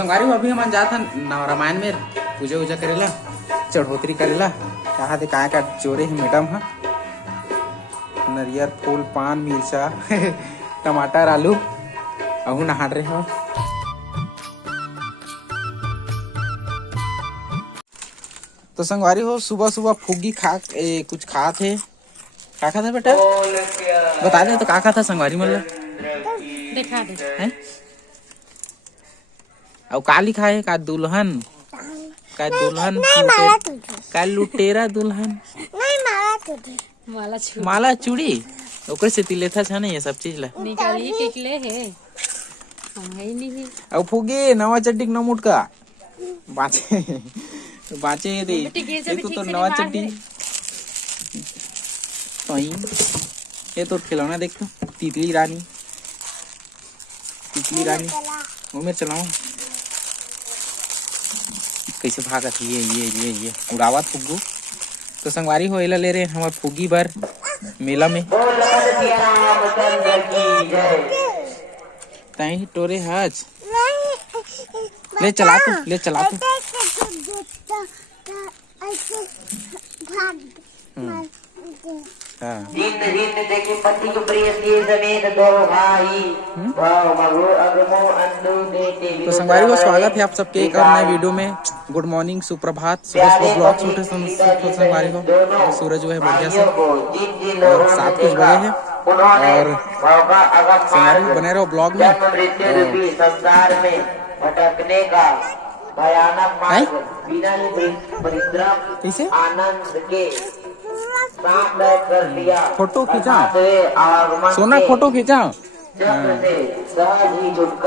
संगवारी हो अभी हम जात हन रामायण में पूजा उजा करेला चढ़ोतरी करेला कहा दे काय का जोड़े है मैडम हा नरियर फूल पान मिर्चा टमाटर आलू अहू नहा रहे हो। तो संगवारी हो सुबह सुबह फुग्गी कुछ खा थे का था बेटा बता दे तो का था संगवारी मतलब दिखा दे हैं और का लिखा है का दुल्हन का लुटेरा दुल्हन माला चूड़ी ओकर से तिलेथा छा नहीं ये सब चीज ला निकाली टिकले है है नहीं और फुगे नवा चड्डी न मुट का बाचे रे ये तो नवा चड्डी तो ये तो खिलौना देख तो तितली रानी वो मैं चलाऊं कैसे भागत ये उड़ावत फुग्गू। तो संगवारी हो एला ले रहे हमार फुग्गी बर मेला में तई टोरे हज ले चला तू तो संगवारी को स्वागत है आप सबके एक और नए वीडियो में। गुड मॉर्निंग सुप्रभात सुबह सुबह ब्लॉग शूट है संगवारी को सूरज जो है बढ़िया से और 7 कुछ बजे है और संगवारी को बने रहो ब्लॉग में। भटकने का भयानक कैसे फोटो खींचा सोना फोटो खींचा।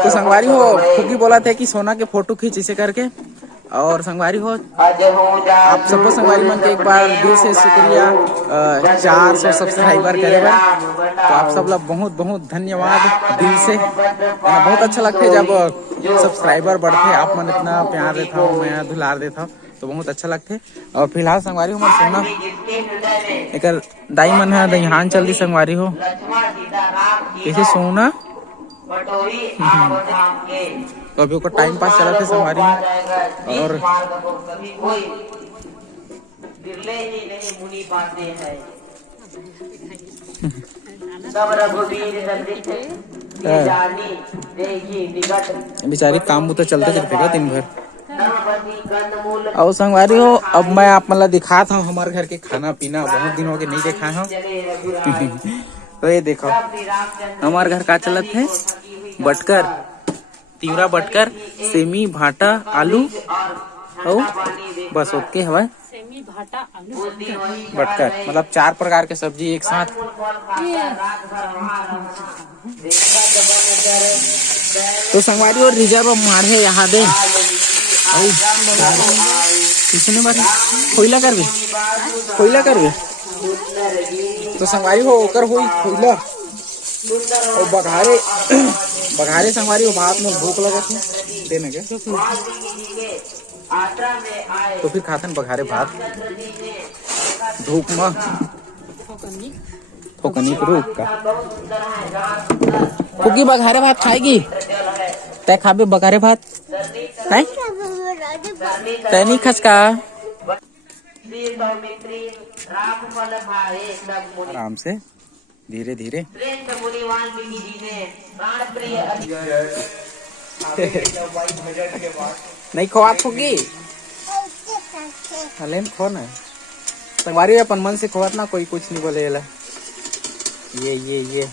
तो संगवारी हो फुग्गी बोला था कि सोना के फोटो खींच इसे करके और संगवारी हो आप सबको संगवारी मन के एक बार दिल से शुक्रिया 400 सब्सक्राइबर करे तो आप सब लोग बहुत बहुत धन्यवाद दिल से। बहुत अच्छा लगता है जब सब्सक्राइबर बढ़ते आप मन इतना प्यार देता हूँ मैं दुलार देता हूँ तो बहुत अच्छा लगते। और फिलहाल संगवारी हो मन सोना एक दाई मन है दहिहान चल दी संगवारी हो कैसे सोना तो अभी को टाइम पास चला थे संगवारी में और बेचारी काम तो चलते चलते दिन भर। और संगवारी हो अब मैं आप मतलब दिखाता हूँ हमारे घर के खाना पीना बहुत दिन हो गए नहीं देखा हूँ। तो ये देखो हमारे घर का चलत है बटकर तिवरा बटकर सेमी भाटा आलू और बस ओके हवा सेमी भाटा आलू बटकर मतलब 4 प्रकार के सब्जी एक साथ। तो संगवारी और रिजर्व मारे यहाँ दे किसने मारी खोइला करबे तो संगवारी हो ओकर होई खोइला और बघारे संगवारी हो भात में भूख लगत है देने के तो फिर खातन बघारे भात धूप में ठोकनी रूप का फुग्गी बघारे भात खाएगी तय खाबे बघारे भात है तय नहीं खसका आराम से धीरे धीरे नहीं खोआ फुग्गी हलेन खो ना संगवारी अपन मन से खोत ना कोई कुछ नहीं बोले ये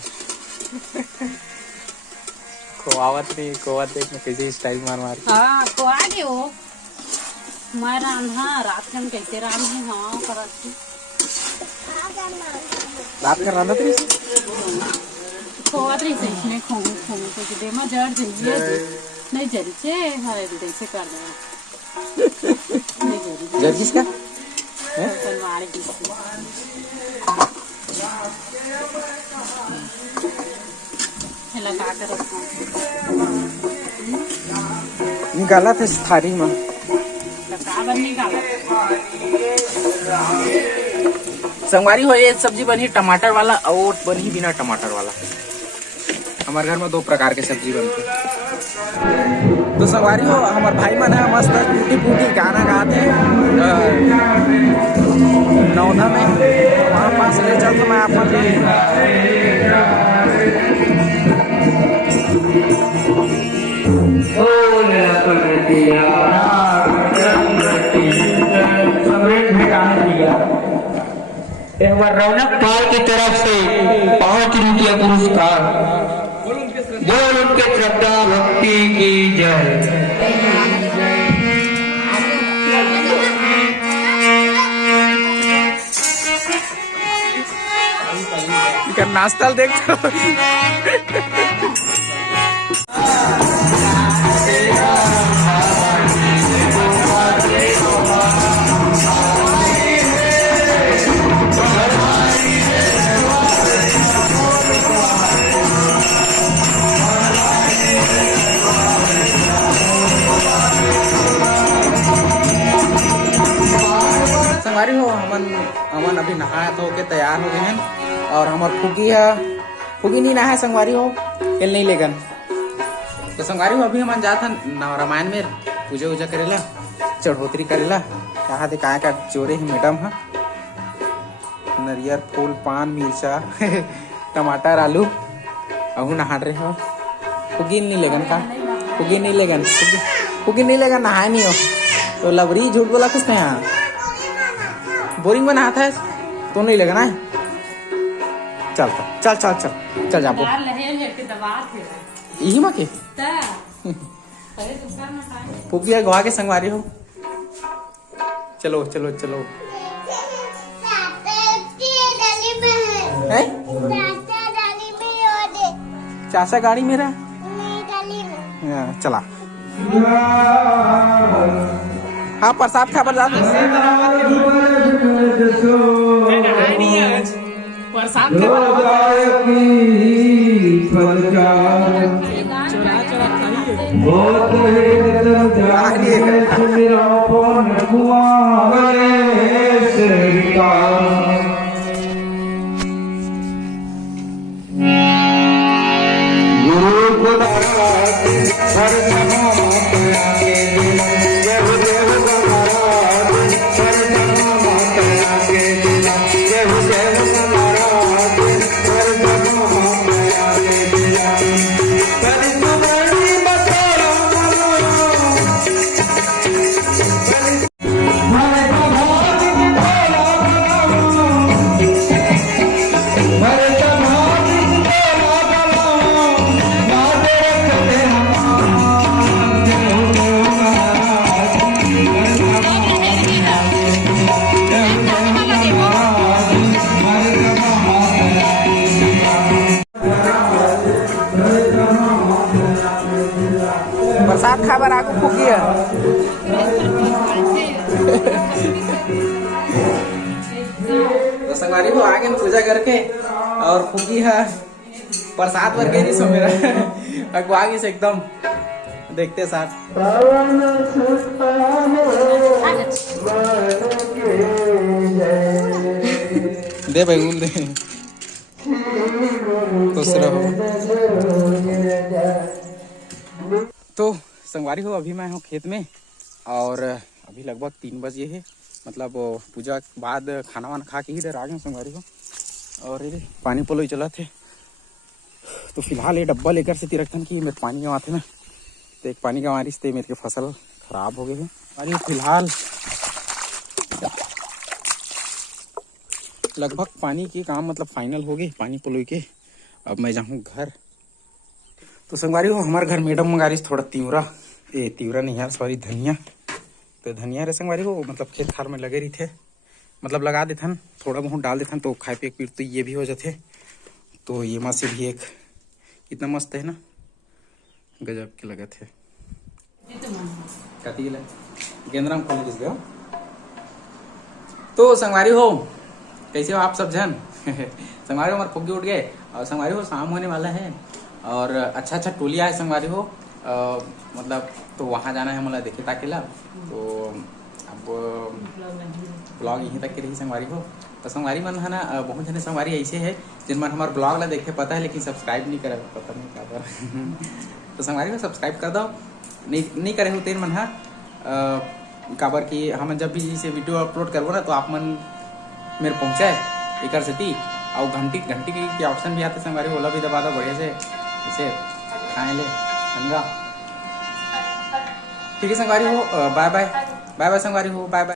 खोआवत नहीं खोआत देख में कैसे स्टाइल मार हां खोआ दे हो मैं रांधा रात में कैसे रांध है हां करत रात का रांधा तेरी खोआ दे से इसने खो तो दे में जड़ जाइए नहीं जड़ी से हरे दे से कर दे जड़ किसका है तलवार की लगा कर निकाला था थारी में संगवारी हो ये सब्जी बनी टमाटर वाला और बनी बिना टमाटर वाला। हमारे घर में 2 प्रकार के सब्जी बनते। तो संगवारी हो हमारे भाई मन है मस्त टूटी फूटी गाना गाते हैं नौधा में वहाँ पास ले चल तो मैं अपन एक बार रौनक पाल की तरफ से 5 रुपया पुरस्कार। बोल उनके श्रद्धा भक्ति की जय। नाश्ता देखो संगवारी हो हमन अभी नहा धो के तैयार हो गए हैं और हमार फुगी नहीं नहा संगवारी हो खेल नहीं लेगन तो संगवारी हो अभी हम जात हन रामायण में पूजा उजा करेला चढ़ोतरी करेला कहा दे का जोरे है मैडम हा नरियर फूल पान मिर्चा टमाटर आलू अहू नहा रहे हो फुगी नहीं लेगन का फुगी नहीं लेगन नहाए नहीं हो तो लवरी झूठ बोला कुछ नहीं यहाँ बोरिंग में नहाता है तो नहीं लेगा ना चल चल चल चल चल जा यही माँ के फूकी है गुहा के संगवारी हो चलो चलो चलो चाचा गाड़ी मेरा चला हाँ प्रसाद खा प्रसाद प्रसाद खाबर आगू फूकी है तो संगवारी को आगे पूजा करके और फूकी है प्रसाद पर गई सो मेरा अगवा आगे से एकदम देखते साथ दे भाई दे तो संगवारी हो अभी मैं हूँ खेत में और अभी लगभग 3 बजे है मतलब पूजा के बाद खाना वाना खा के इधर आ गए संगवारी हो और ये पानी पोलो चला थे तो फिलहाल ये डब्बा लेकर से तिरकथन की मेरे पानी गंवा थे ना तो एक पानी गंवारी से मेरे के फसल खराब हो गए हैं और फिलहाल लगभग पानी के काम मतलब फाइनल हो गए पानी पोलो के अब मैं जाऊँ घर तो संगवारी हो हमारे घर मैडम मंगारी थोड़ा तीवरा नहीं यार सॉरी धनिया तो धनिया रे संगवारी हो मतलब खेत खार में लगे रही थे मतलब लगा देथन थोड़ा बहुत डाल देथन तो खाए पे पीट तो ये भी हो जाते तो ये माँ से भी एक कितना मस्त है ना गजब के लगे थे गेंद्रा में खोल गए तो संगवारी हो कैसे हो आप सब जन संगवारी हो हमारे फुग्गे उठ गए और संगवारी हो शाम होने वाला है और अच्छा टोलिया है संगवारी हो मतलब तो वहाँ जाना है मतलब देखे ताकेला तो अब ब्लॉग यहीं तक के रही संगवारी हो तो संगवारी मन है ना बहुत जने संगवारी ऐसे है जिन मन हमारे ब्लॉग ला देखे पता है लेकिन सब्सक्राइब नहीं करे पता नहीं क्या तो संगवारी को सब्सक्राइब कर दो नहीं करे हो तेन मन हा काबर कि हम जब भी से वीडियो अपलोड करबो ना तो आप मन मेरे पहुंचाए एकर सेती और घंटी के ऑप्शन भी आते संगवारी ओला भी दबा दो बढ़िया से इसे खाए ले समझा। ठीक है संगवारी हो, बाय बाय संगवारी हो, बाय बाय।